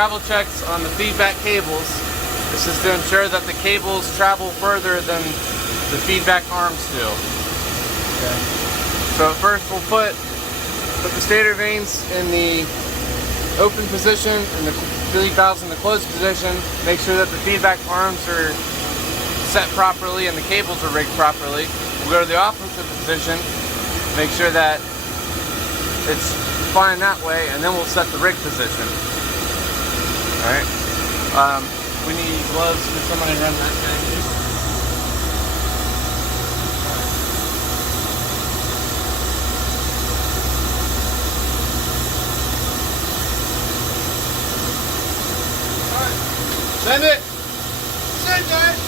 Travel checks on the feedback cables. This is to ensure that the cables travel further than the feedback arms do. Okay. So first we'll put the stator vanes in the open position and the bleed valves in the closed position. Make sure that the feedback arms are set properly and the cables are rigged properly. We'll go to the opposite position, make sure that it's fine that way, and then we'll set the rig position. Alright. We need gloves for someone to run that thing. Alright. Send it! Send it!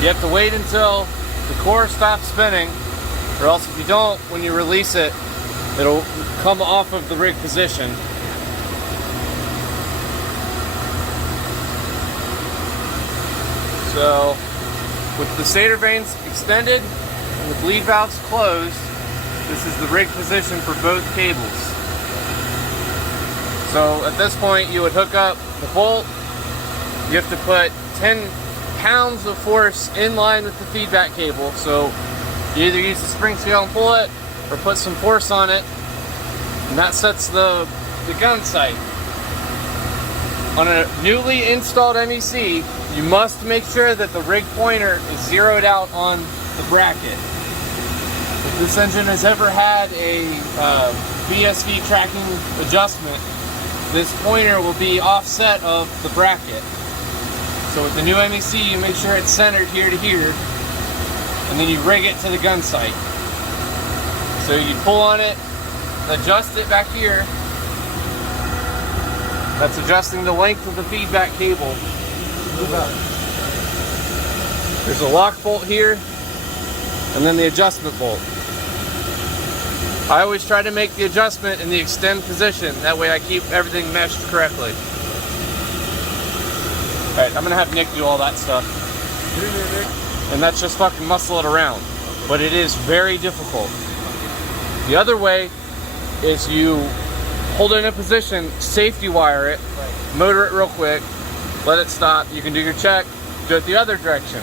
You have to wait until the core stops spinning, or else if you don't, when you release it, it'll come off of the rig position. So, with the stator vanes extended and the bleed valves closed, this is the rig position for both cables. So at this point you would hook up the bolt. You have to put 10 pounds of force in line with the feedback cable. So you either use the spring scale and pull it, or put some force on it, and that sets the gun sight. On a newly installed MEC, you must make sure that the rig pointer is zeroed out on the bracket. If this engine has ever had a VSV tracking adjustment, this pointer will be offset of the bracket. So with the new MEC, you make sure it's centered here to here, and then you rig it to the gun sight. So you pull on it, adjust it back here. That's adjusting the length of the feedback cable. There's a lock bolt here, and then the adjustment bolt. I always try to make the adjustment in the extend position. That way I keep everything meshed correctly. Alright, I'm going to have Nick do all that stuff. and that's just fucking muscle it around. But it is very difficult. The other way is you hold it in a position, safety wire it, motor it real quick, let it stop. You can do your check, do it the other direction.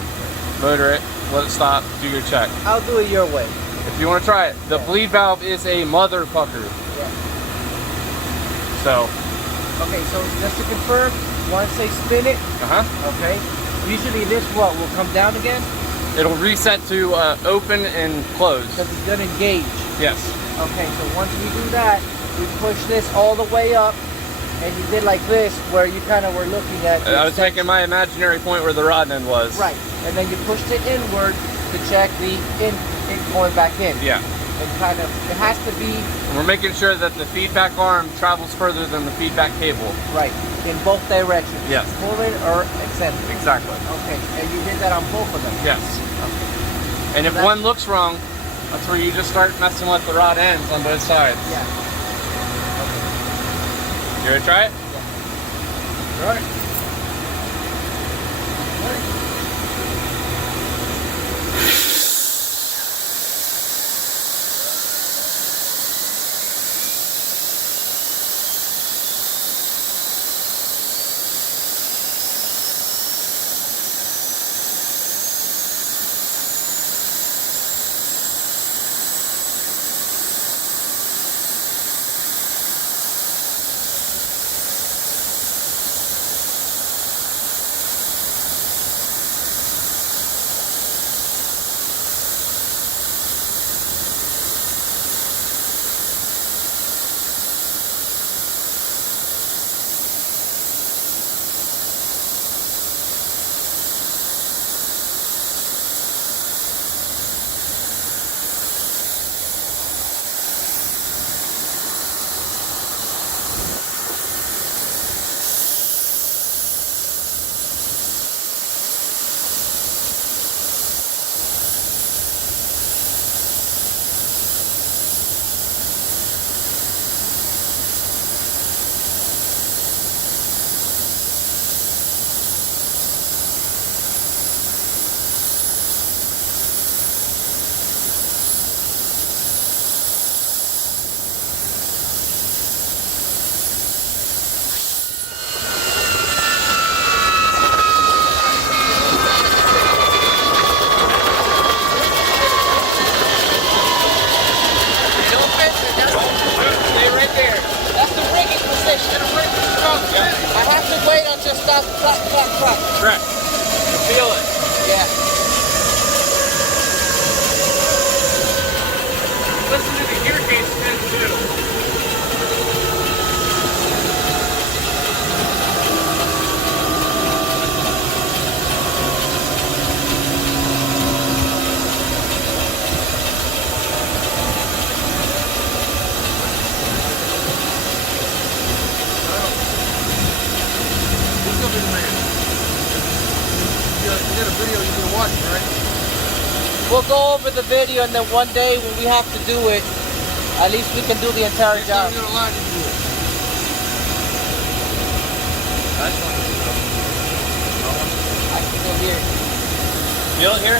Motor it, let it stop, do your check. I'll do it your way. If you want to try it. The bleed valve is a motherfucker. Yeah. So. Okay, so just to confirm, once they spin it, okay, usually this will come down again? It'll reset to open and close. Because it's going to engage. Yes. Okay, so once we do that, we push this all the way up, and you did like this, where you kind of were looking at... I was taking my imaginary point where the rod end was. Right, and then you pushed it inward to check the in going back in. Yeah. And kind of, it has to be... And we're making sure that the feedback arm travels further than the feedback cable. Right, in both directions. Yes. Forward or eccentric. Exactly. Okay, and you did that on both of them? Yes. Okay. And if one looks wrong, that's where you just start messing with the rod ends on both sides. Yeah. You ready to try it? Yeah. All right. Correct. You feel it. Yeah. Listen to the gear case spin too. You got a video you've been watching, right? We'll go over the video, and then one day when we have to do it, at least we can do the entire job. You're gonna line to do it. I can still hear it. Feel it here? I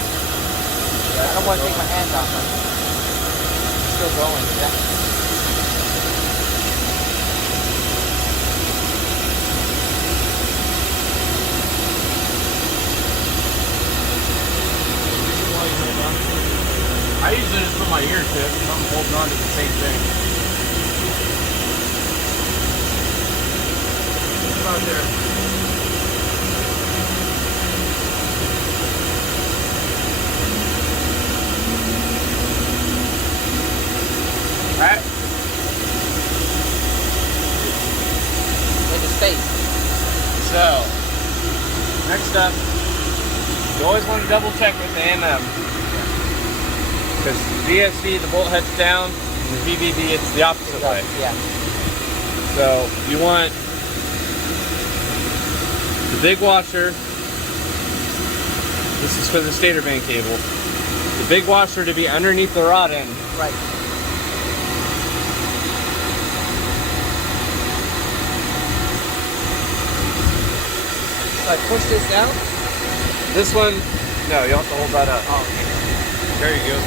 don't want to take my hands off it. It's still going, yeah. I usually just put my ear to it because I'm holding on to the same thing. It's about there. Right? In the space. So, next up, you always want to double check with the MM. Because VSD, the bolt head's down, and the VVD, it's the opposite way. Yeah. So, you want the big washer. This is for the stator band cable. The big washer to be underneath the rod end. Right. So I push this down. This one, no, you have to hold that up. Oh, okay. There you go.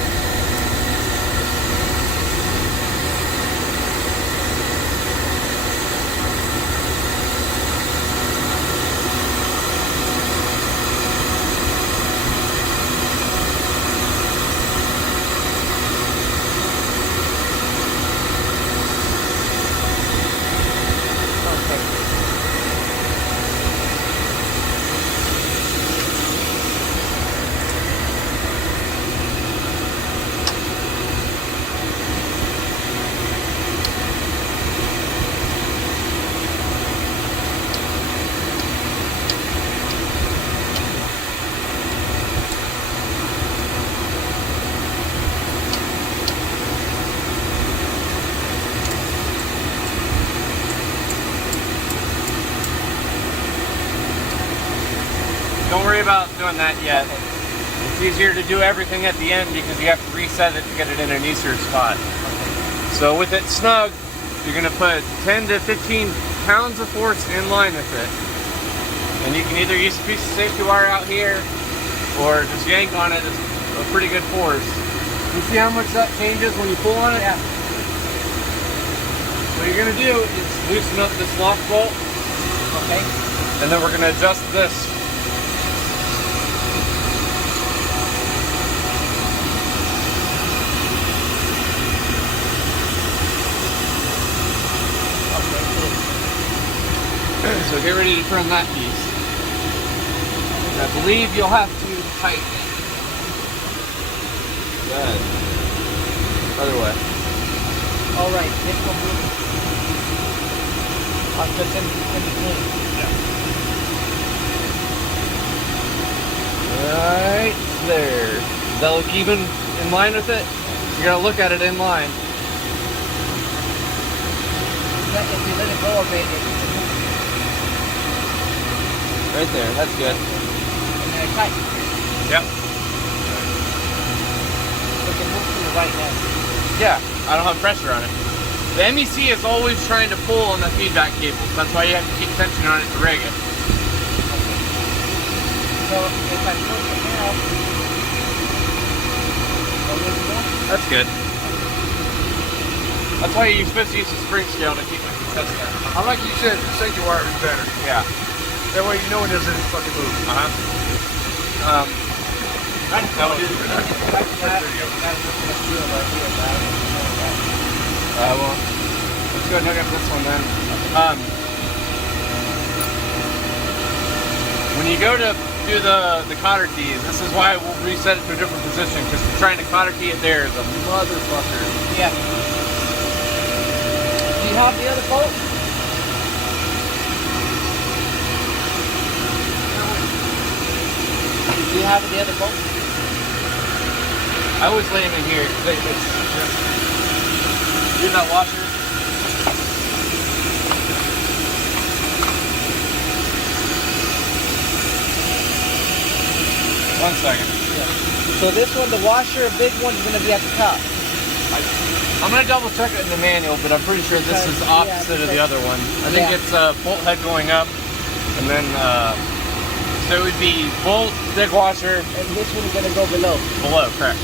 Don't worry about doing that yet. It's easier to do everything at the end because you have to reset it to get it in an easier spot. So with it snug, you're going to put 10 to 15 pounds of force in line with it. And you can either use a piece of safety wire out here or just yank on it. It's a pretty good force. You see how much that changes when you pull on it? Yeah. What you're going to do is loosen up this lock bolt. Okay. And then we're going to adjust this. So get ready to turn that piece. I believe you'll have to tighten it. Good. Other way. All right. This one will. I'll put in between. Right there. Does that look even in line with it? You gotta look at it in line. If you let it go a bit, Right there. That's good. and then it's tight. Yep. We can move to the right now. Yeah. I don't have pressure on it. The MEC is always trying to pull on the feedback cables. That's why you have to keep tension on it to rig it. So if I push it now, That's good. That's why you're supposed to use a spring scale to keep it consistent. I like you said, the safety wire is better. Yeah. That way you know it doesn't fucking move. That would well, let's go and hook up this one then. When you go to do the cotter keys, this is why we'll reset it to a different position, because trying to cotter key it there is a motherfucker. Yeah. Do you have the other bolt? Do you have the other bolt? I always lay them in here. Use that washer. One second. Yeah. So this one, the washer, big one's gonna be at the top. I'm gonna double check it in the manual, but I'm pretty sure this is opposite of the other one. I think it's bolt head going up, and then so it would be bolt, big washer, And this one is gonna go below. below, correct.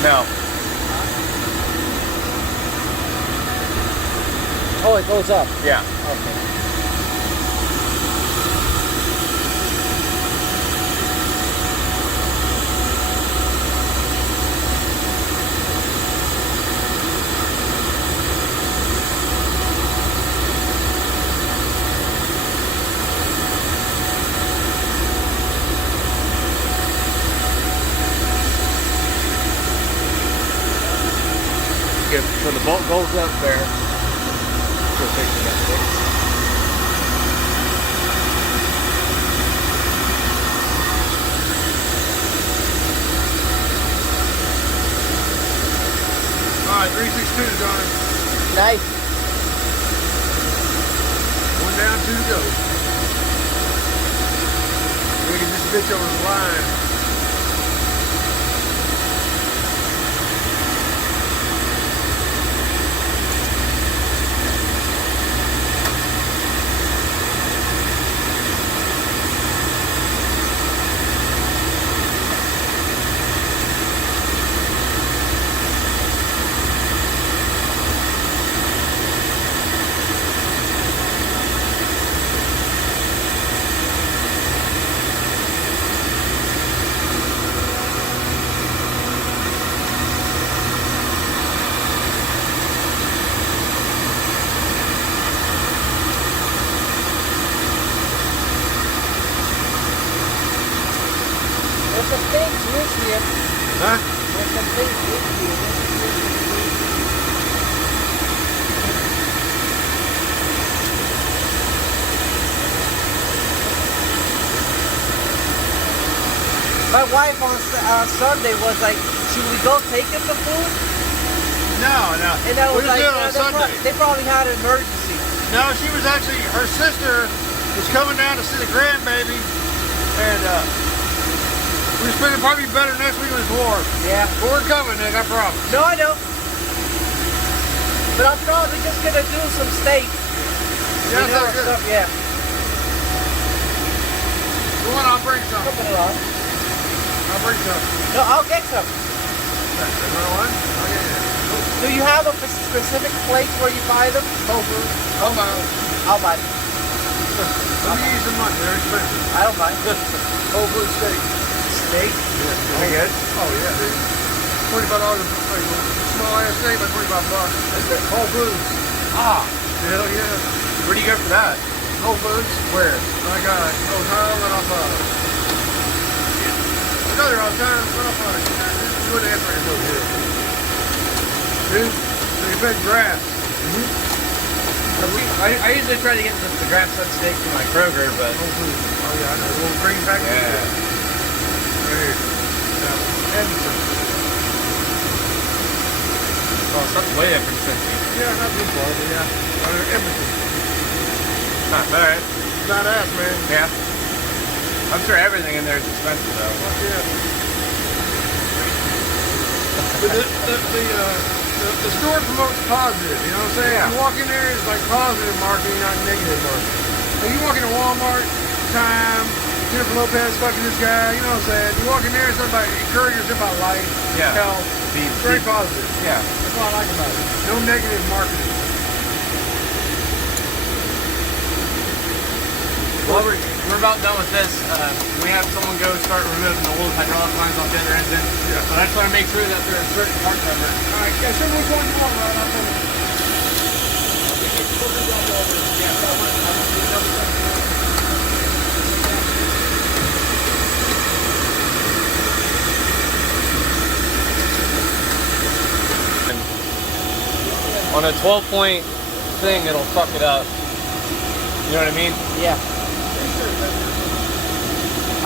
No. Oh, it goes up. Yeah. Okay. Good. So the bolt goes up there. Go fix that fix. 362's on it. Nice. One down, two to go. We can just bitch over the line. There's some things loose here. Huh? There's some things loose here. My wife on Sunday was like, should we go take him the food? No. And I was We like, just did it on Sunday. they probably had an emergency. No, she was actually, her sister was coming down to see the grandbaby, and we're spending probably better next week with the dwarf. Yeah. But we're coming, Nick, I promise. No, I know. But I'm probably just gonna do some steak. Yeah, You know, sounds good. stuff, yeah. You want, I'll bring some. Something along. I'll bring some. No, I'll get some. Another one? Oh, yeah. Do you have a specific place where you buy them? Whole Foods. I'll buy them. I'll buy them. Let me use the money, they're expensive. I don't mind. Whole Foods steak. Steak? Yeah. Is it good? Oh, yeah, dude. $25 a small ass steak, about $25. That's it. Whole Foods. Ah, Hell yeah. where do you go for that? Whole Foods. Where? I got Ohio and off I go there all the time. What off you wouldn't answer it so good. Dude, so you fed grass. I usually try to get the grass-fed steak from my Kroger, but Whole Foods. Oh yeah, I know. Little green package. yeah. Right here. Yeah. Edmonton. Oh, so that's way different Cincy. Yeah, not too far, but yeah. Edmonton. Huh, all right. Badass, man. Yeah. I'm sure everything in there is expensive though. Fuck yeah. But the store promotes positive, you know what I'm saying? Yeah. You walk in there, it's like positive marketing, not negative marketing. When you walk into Walmart, Time, Jennifer Lopez fucking this guy, you know what I'm saying? You walk in there, it's about encouraging, it's about life, Yeah. health. It's very positive. Yeah. That's what I like about it. No negative marketing. Well, we're about done with this. We have someone go start removing the old hydraulic lines off the other engine. Yeah. But I just want to make sure that they're in certain part numbers. Alright, yeah, show me which one you want, Ryan. I'll tell you. On a 12-point thing, it'll fuck it up. You know what I mean? Yeah.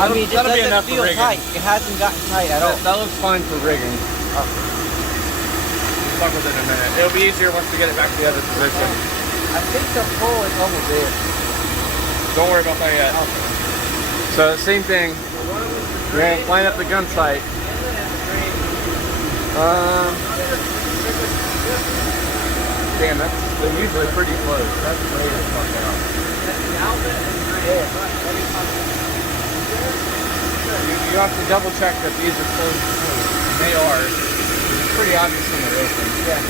I mean, it just That'll be doesn't enough for feel rigging. tight. It hasn't gotten tight at all. That looks fine for rigging. Oh. Fuck with it in a minute. It'll be easier once we get it back to the other position. I think the pull is almost there. Don't worry about that yet. So same thing. We're gonna line up the gun sight. Damn, they're usually pretty close. That's way the fuck out. You have to double check that these are closed. They are. It's pretty obvious when they're open. Yeah.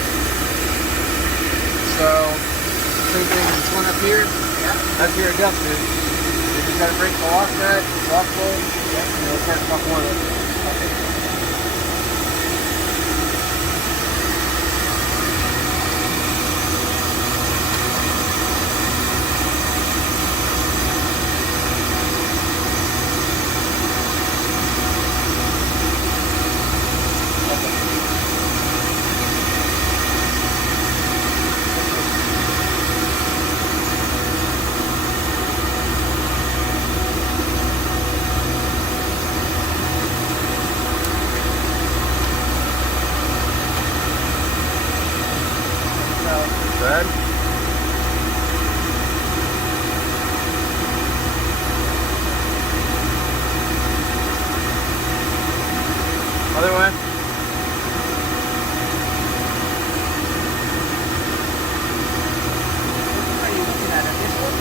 So, same thing with this one up here. That's your adjuster. You just gotta break the lock nut, lock bolt, and it'll start fucking one of them. Other way. What are you looking at? This one?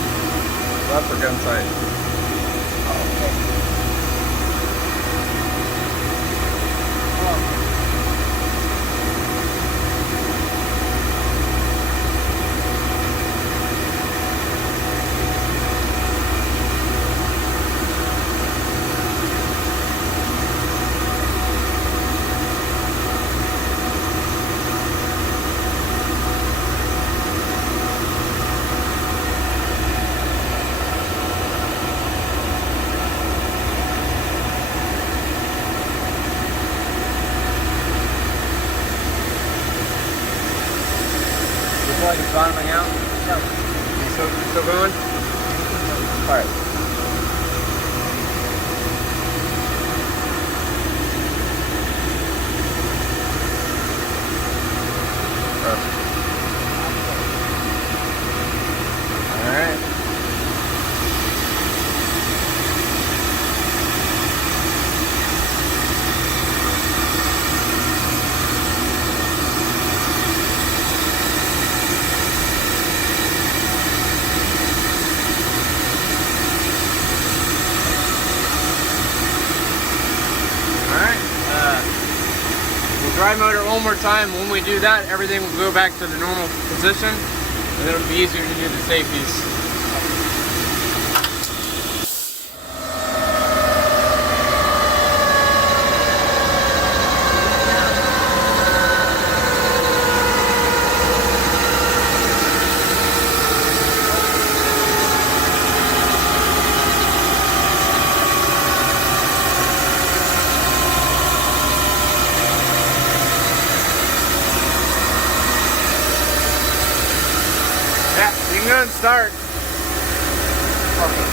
Left or gun sight. Oh, okay. Oh. Like it's bottoming out. No. Still going? Alright. Alright. We'll dry motor it one more time. When we do that, everything will go back to the normal position, and it'll be easier to do the safeties. Yeah, you can go ahead and start. Okay.